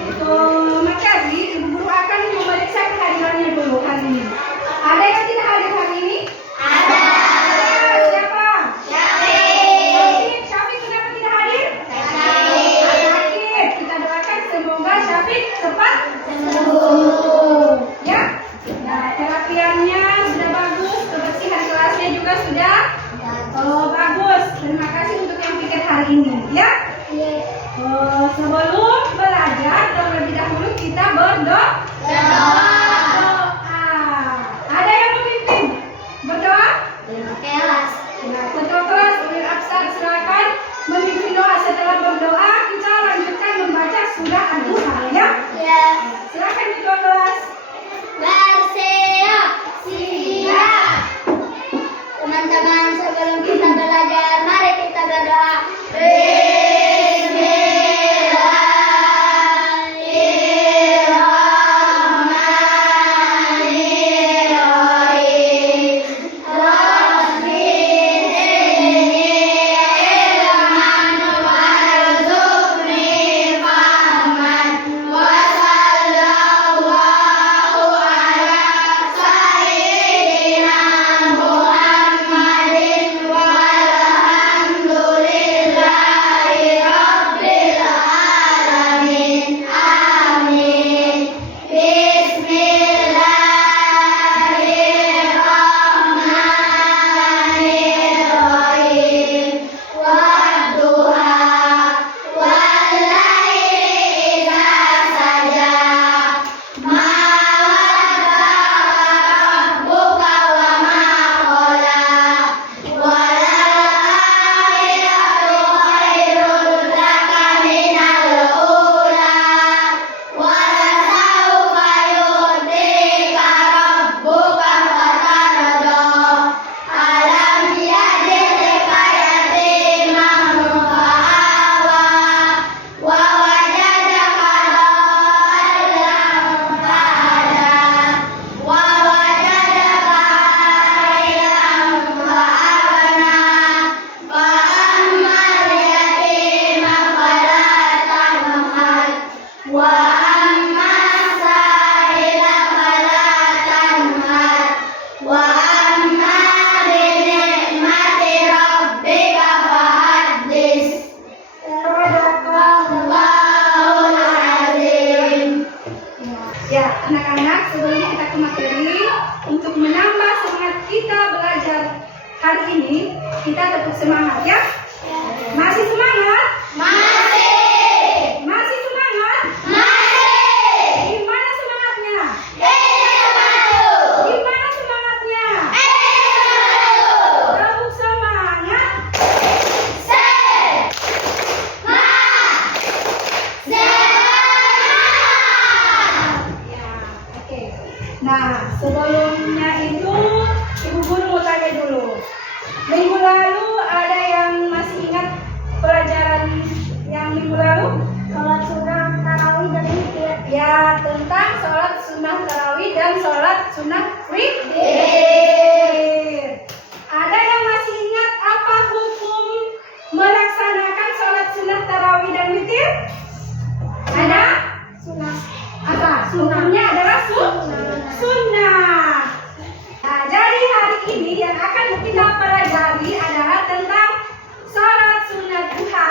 materi, Ibu Guru akan memeriksa kehadirannya dulu hari ini. Ada yang tidak hadir hari ini? Ada. Siapa? Syafiq. Syafiq kenapa tidak hadir? Sakit. Kita doakan semoga Syafiq cepat sembuh. Ya. Nah, terapiannya sudah bagus, kebersihan kelasnya juga sudah bagus. Terima kasih untuk yang pikir hari ini, ya. Sebelum belajar, terlebih dahulu kita berdoa. Ada yang memimpin berdoa? Kelas. Ya, ketua kelas Ulil Absar silakan memimpin doa. Setelah berdoa, kita lanjutkan membaca surah Ad-Duha, ya. Ya. Silakan ketua kelas. Bersiap. Siap. Teman-teman, sebelum kita belajar, mari kita berdoa. Ya, anak-anak, sebelum kita ke materi, untuk menambah semangat kita belajar hari ini, kita tetap semangat, ya. Masih semangat? Masih. Masih semangat? Masih. Gimana semangatnya? Semangat. Gimana semangatnya? Semangat. Tepuk semangat. Ya, oke. Nah, sebelumnya itu Ibu Guru mau tanya dulu. Minggu lalu ada yang masih ingat pelajaran yang minggu lalu? Sholat sunnah tarawih dan witir. Ya, tentang sholat sunnah tarawih dan sholat sunnah witir. Ada yang masih ingat apa hukum melaksanakan sholat sunnah tarawih dan witir? Ada? Sunnah. Apa? Hukumnya adalah sunnah. Nah, jadi hari ini yang akan kita pelajari adalah tentang sholat sunat duha.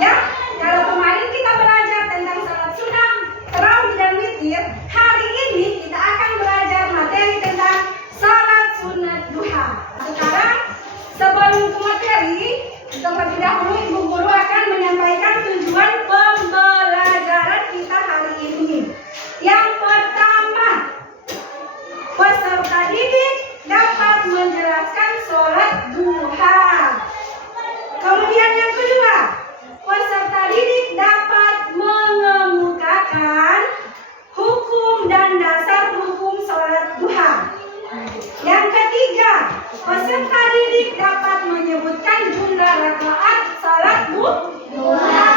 Ya, kalau kemarin kita belajar tentang sholat sunat tarawih dan witir, hari ini kita akan belajar materi tentang sholat sunat duha. Sekarang, sebelum ke materi, terlebih dahulu Ibu Guru akan menyampaikan tujuan pembelajaran kita hari ini. Yang pertama, peserta didik dapat menjelaskan sholat duha. Kemudian yang kedua, peserta didik dapat mengemukakan hukum dan dasar hukum sholat duha. Yang ketiga, peserta didik dapat menyebutkan jumlah rakaat sholat duha.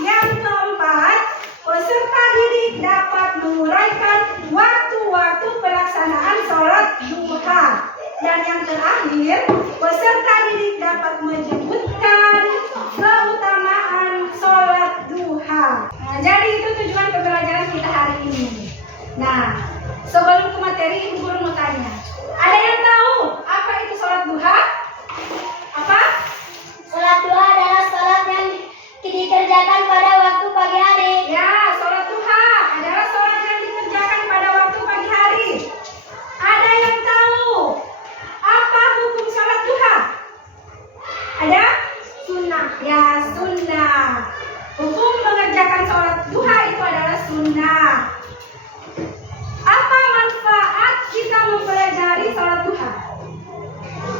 Yang keempat, peserta didik dapat menguraikan waktu-waktu pelaksanaan sholat duha. Dan yang terakhir, peserta didik dapat menyebutkan keutamaan sholat duha. Nah, jadi itu tujuan Nah, sebelum ke materi, Ibu Guru mau tanya. Ada yang tahu apa itu sholat duha? Apa? Sholat duha adalah sholat yang dikerjakan pada waktu pagi hari. Ya, sholat duha adalah sholat yang dikerjakan pada waktu pagi hari. Ada yang tahu apa hukum sholat duha? Ada? Sunnah. Ya, sunnah. Hukum mengerjakan sholat duha itu adalah sunnah. Apa manfaat kita mempelajari sholat duha?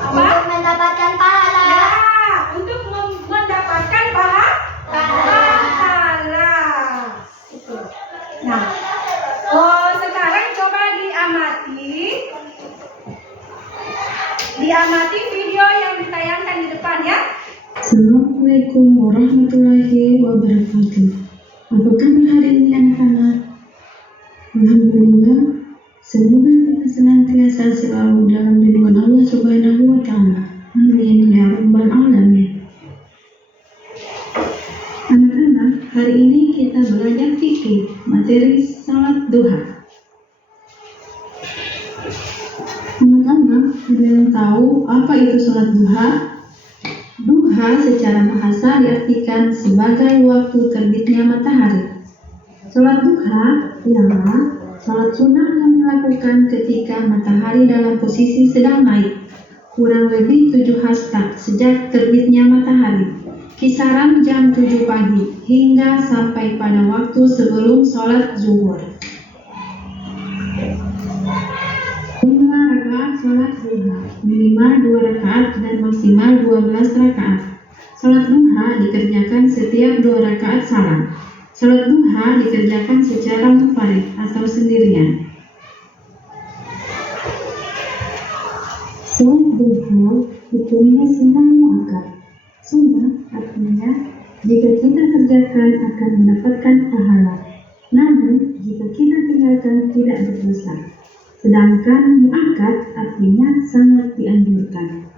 Apa? Untuk mendapatkan pahala. Ya, untuk mendapatkan pahala. Itu. Nah, sekarang coba diamati video yang ditayangkan di depan ya. Assalamualaikum warahmatullahi wabarakatuh. Apa kabar hari ini anak-anak? Alhamdulillah, semoga kita senantiasa selalu dalam lindungan Allah Subhanahu wa Ta'ala. Amin ya rabbal alamin. Anak-anak, hari ini kita belajar fikih materi salat duha. Anak-anak, ada yang tahu apa itu salat duha? Duha secara bahasa diartikan sebagai waktu terbitnya matahari. Sholat duha ialah sholat sunnah yang dilakukan ketika matahari dalam posisi sedang naik, kurang lebih 7 hasta sejak terbitnya matahari, kisaran jam 7 pagi hingga sampai pada waktu sebelum sholat zuhur. Jumlah rakaat sholat duha minimal 2 rakaat dan maksimal 12 rakaat. Sholat duha dikerjakan setiap 2 rakaat salam. Sholat duha dikerjakan secara munfarid atau sendirian. Sholat duha hukumnya sunnah muakkad. Sunnah artinya jika kita kerjakan akan mendapatkan pahala, namun jika kita tinggalkan tidak berdosa. Sedangkan muakkad artinya sangat dianjurkan.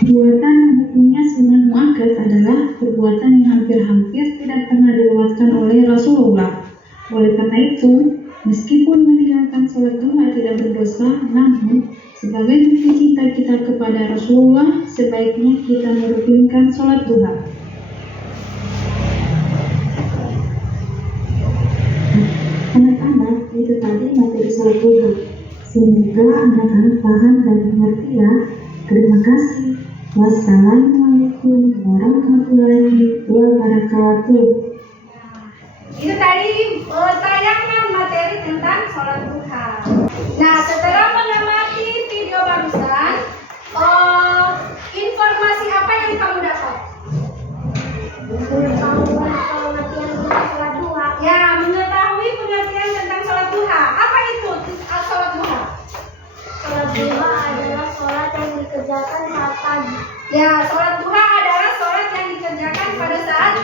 Perbuatan yang hukumnya sunnah muakkad adalah perbuatan yang hampir-hampir tidak pernah dilewatkan oleh Rasulullah. Oleh karena itu, meskipun meninggalkan sholat duha tidak berdosa, namun sebagai bukti kita kepada Rasulullah, sebaiknya kita merutinkan sholat duha. Anak-anak, itu tadi materi sholat duha. Semoga anak-anak paham dan mengerti ya. Terima kasih. Wassalamualaikum warahmatullahi wabarakatuh. Itu tadi tayangan materi tentang sholat duha. Nah, setelah mengamati video barusan, informasi apa yang kamu dapat? Sholat duha. Ya, mengetahui pengertian tentang sholat duha. Apa itu sholat duha? Sholat duha adalah sholat yang dikerjakan saat pagi. Ya, sholat duha adalah sholat yang dikerjakan pada saat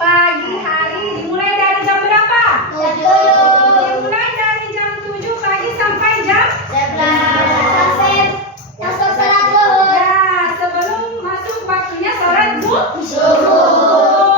pagi hari. Dimulai dari jam berapa? Dimulai dari jam 7 pagi sampai jam 11 sampai masuk sholat zuhur. ya, sebelum masuk waktunya sholat zuhur.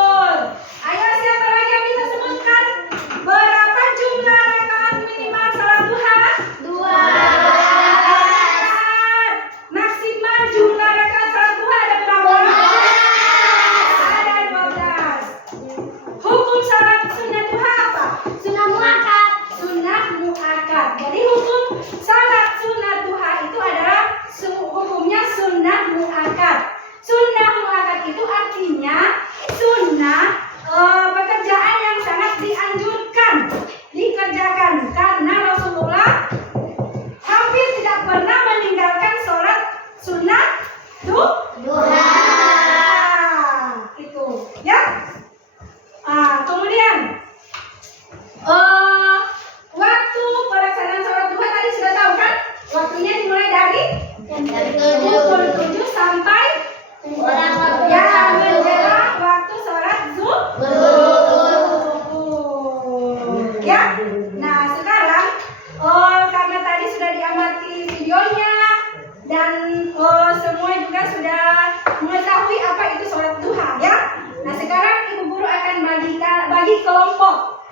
bagi kelompok.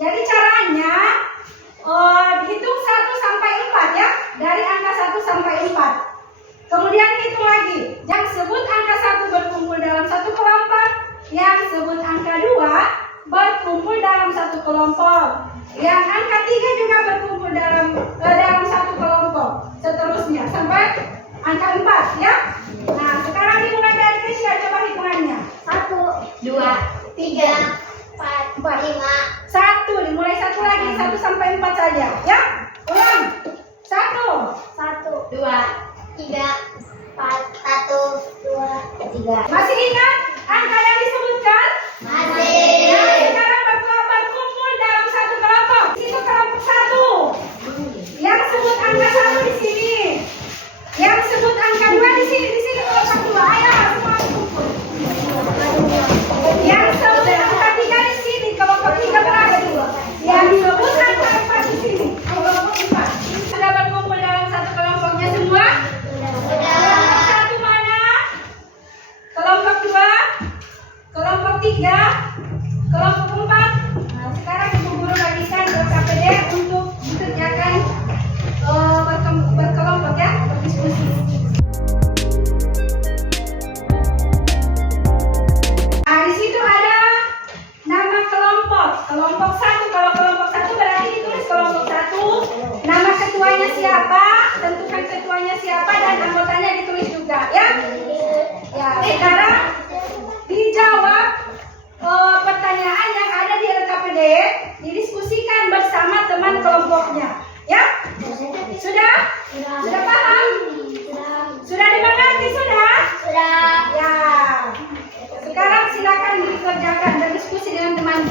Jadi caranya hitung 1 sampai 4 ya. Dari angka 1 sampai 4. Kemudian hitung lagi. Yang sebut angka 1 berkumpul dalam satu kelompok. Yang sebut angka 2 berkumpul dalam satu kelompok. Yang angka 3 juga berkumpul dalam satu kelompok. Seterusnya sampai angka 4 ya. Nah, sekarang dimulai dari Krisya, coba hitungannya. 1, 2, 3, 4, 5. 1, dimulai 1 lagi, 1 sampai 4 saja ya. Ulang. 1, 1, 2, 3, 4, 1, 2, 3. masih ingat angka yang disebutkan? Masih. Nah, sekarang berkumpul dalam satu kelompok. Itu kelompok 1. Yang sebut angka 1 di sini. Yang sebut angka 2 di sini. Di sini kelompok 2. Ayo semua kumpul. Yang sebut angka 3 di sini. Kelompok 3 berada. Yang sebut angka 4 di sini. Kelompok 4. Sudah berkumpul dalam satu kelompoknya semua? Kelompok 1 mana? Kelompok 2? Kelompok 3? Kelompok 4? Nah, sekarang Ibu Guru bagikan ke KPD untuk dikerjakan berkelompok ya, berdiskusi. Nah, di situ ada nama kelompok. Kelompok 1. Kalau kelompok 1 berarti ditulis kelompok 1. Nama ketuanya siapa? Tentukan ketuanya siapa dan anggotanya ditulis juga ya. Ya, sekarang dijawab pertanyaan yang ada di LKPD, didiskusikan bersama teman kelompoknya. Ya? Sudah? Sudah paham? Sudah dimengerti sudah? Sudah. Ya. Sekarang silakan dikerjakan dan diskusi dengan teman.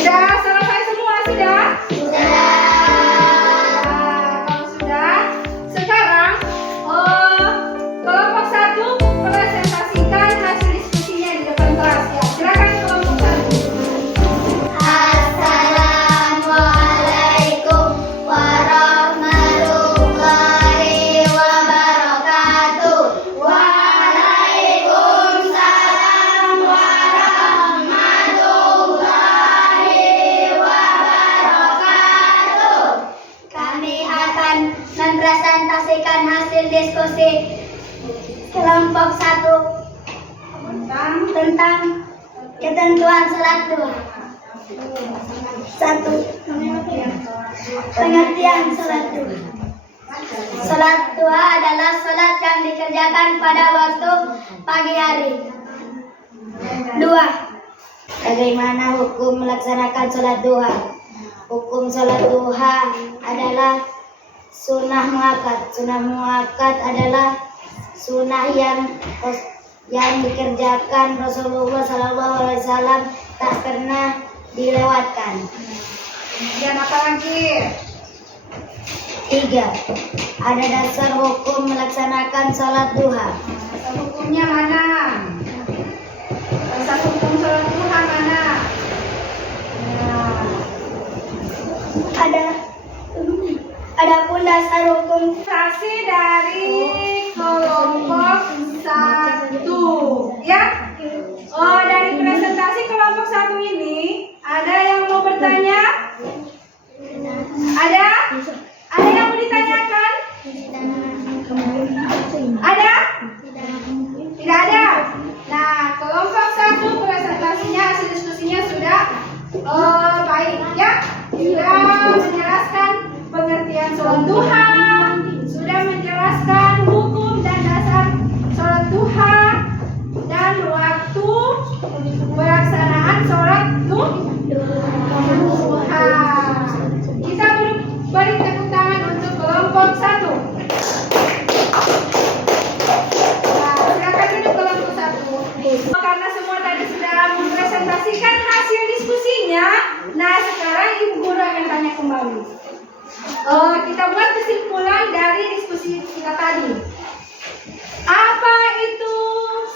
Sudah selesai semua sudah? Sudah. Nah, kalau sudah, sekarang kelompok 1 presentasikan hasil diskusinya di depan kelas ya. Silakan kelompok 1. Assalamualaikum warahmatullahi wabarakatuh. Waalaikumsalam warahmatullahi wabarakatuh. Kami akan mempresentasikan hasil diskusi kelompok 1 tentang ketentuan salat duha. 1. Pengertian salat duha. Salat duha adalah salat yang dikerjakan pada waktu pagi hari. 2. Bagaimana hukum melaksanakan salat duha? Hukum salat duha adalah sunnah muakkad. Sunnah muakkad adalah sunnah yang dikerjakan Rasulullah SAW tak pernah dilewatkan. Kemudian apa lagi? 3. Ada dasar hukum melaksanakan salat duha. Dasar hukumnya mana? Dasar hukum sholat duha mana? Nah, Adapun dasar hukum fraksi dari kelompok 1 ya. Dari presentasi kelompok 1 ini ada yang mau bertanya? Ada? Ada yang mau ditanyakan? Ada? Tidak ada. Nah, kelompok 1 presentasinya hasil diskusinya sudah baik ya. Sudah menjelaskan pengertian sholat duha, sudah menjelaskan hukum dan dasar sholat duha dan waktu pelaksanaan sholat duha. Kita beri tepuk tangan untuk kelompok 1. Nah, silakan duduk kelompok 1. Karena semua tadi sudah mempresentasikan hasil diskusinya, nah sekarang Ibu Guru akan tanya kembali. Kita buat kesimpulan dari diskusi kita tadi. Apa itu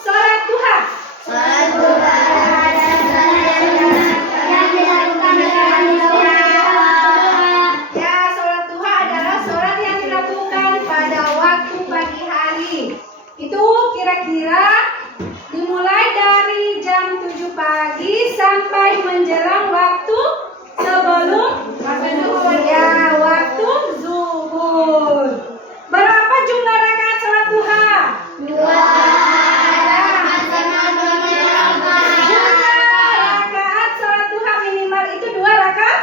sholat duha? Sholat duha adalah salat sampai menjelang waktu sebelum zuhur. Ya, waktu zuhur. Berapa jumlah rakaat salat duha? 2. Rakaat salat duha minimal itu 2 rakaat.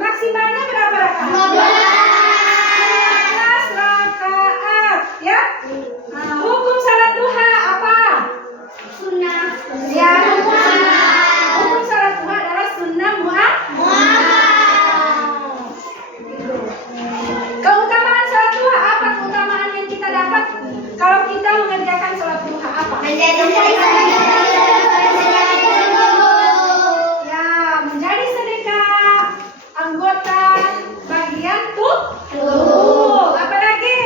Maksimalnya berapa rakaat? 15 rakaat. Ya. Nah, hukum salat duha apa? Sunnah. Ya, hukum salat duha adalah sunnah Keutamaan salat duha apa? Keutamaan yang kita dapat kalau kita mengerjakan salat duha apa? Ya, menjadi sedekah anggota bagian tubuh. Apa lagi?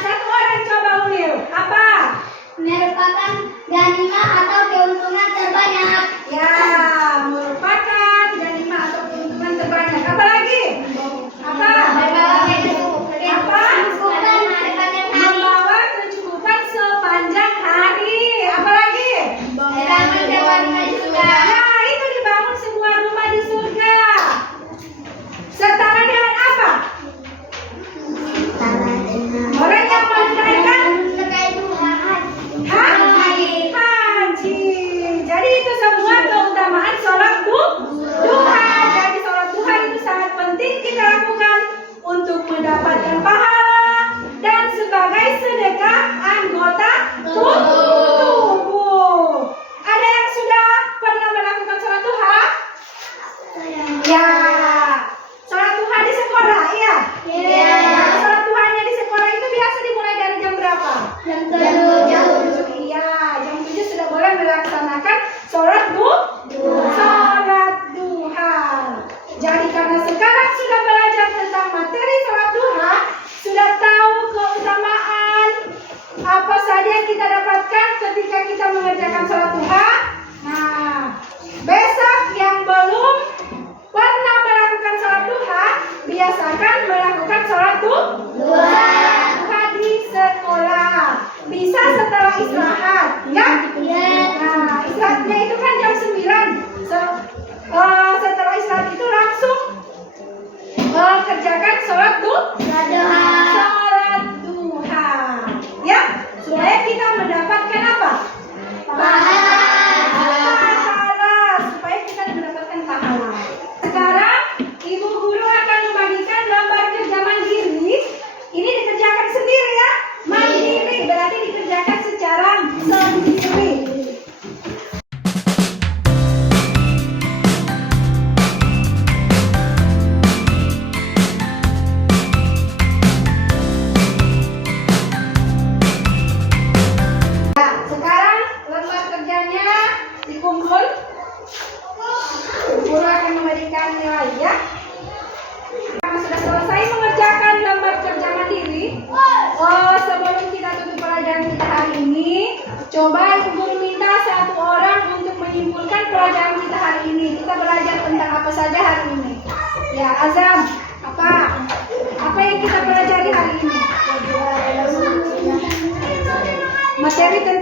Satu orang coba ulil. Apa? Merupakan ganimah atau keuntungan terbanyak. Ya, merupakan ganimah atau keuntungan terbanyak. Apa lagi? Apa? Membawa kecukupan sepanjang hari. Apa lagi? Ya, itu dibangun sebuah rumah di surga. Setara dengan apa? Orang yang menunaikan haji. Jadi itu semua keutamaan sholat duha. Jadi sholat duha itu sangat penting kita lakukan untuk mendapatkan pahala dan sebagai sedekah anggota tubuh. Ada yang sudah pernah melakukan sholat duha? Ya, sholat duha di sekolah, iya. Sholat duhanya di sekolah itu biasa dimulai dari jam berapa? Jam 7. Iya, jam 7 sudah boleh melaksanakan sholat duha. Jadi karena sekarang sudah belajar tentang materi sholat duha, sudah tahu keutamaan apa saja yang kita dapatkan ketika kita mengerjakan sholat duha. Nah, besok yang belum pernah melakukan sholat duha, biasakan melakukan sholat duha di sekolah. Bisa setelah istirahat, ya? Nah, istirahatnya itu kan jam 9. Setelah istirahat itu langsung kerjakan sholat duha. Ya, supaya kita mendapatkan apa? Pahala. Supaya kita mendapatkan pahala. Sekarang ibu guru akan membagikan lembar kerja mandiri. Ini dikerjakan sendiri ya. Mandiri berarti dikerjakan secara sendiri. Nah, sekarang lembar kerjanya dikumpul. Guru akan memberikan nilai ya. Karena sudah selesai mengerjakan lembar kerja mandiri, sebelum kita tutup pelajaran kita hari ini, coba ibu guru minta satu orang untuk menyimpulkan pelajaran kita hari ini. Kita belajar tentang apa saja hari ini? Ya, Azam, apa yang kita pelajari hari ini? Materi tentang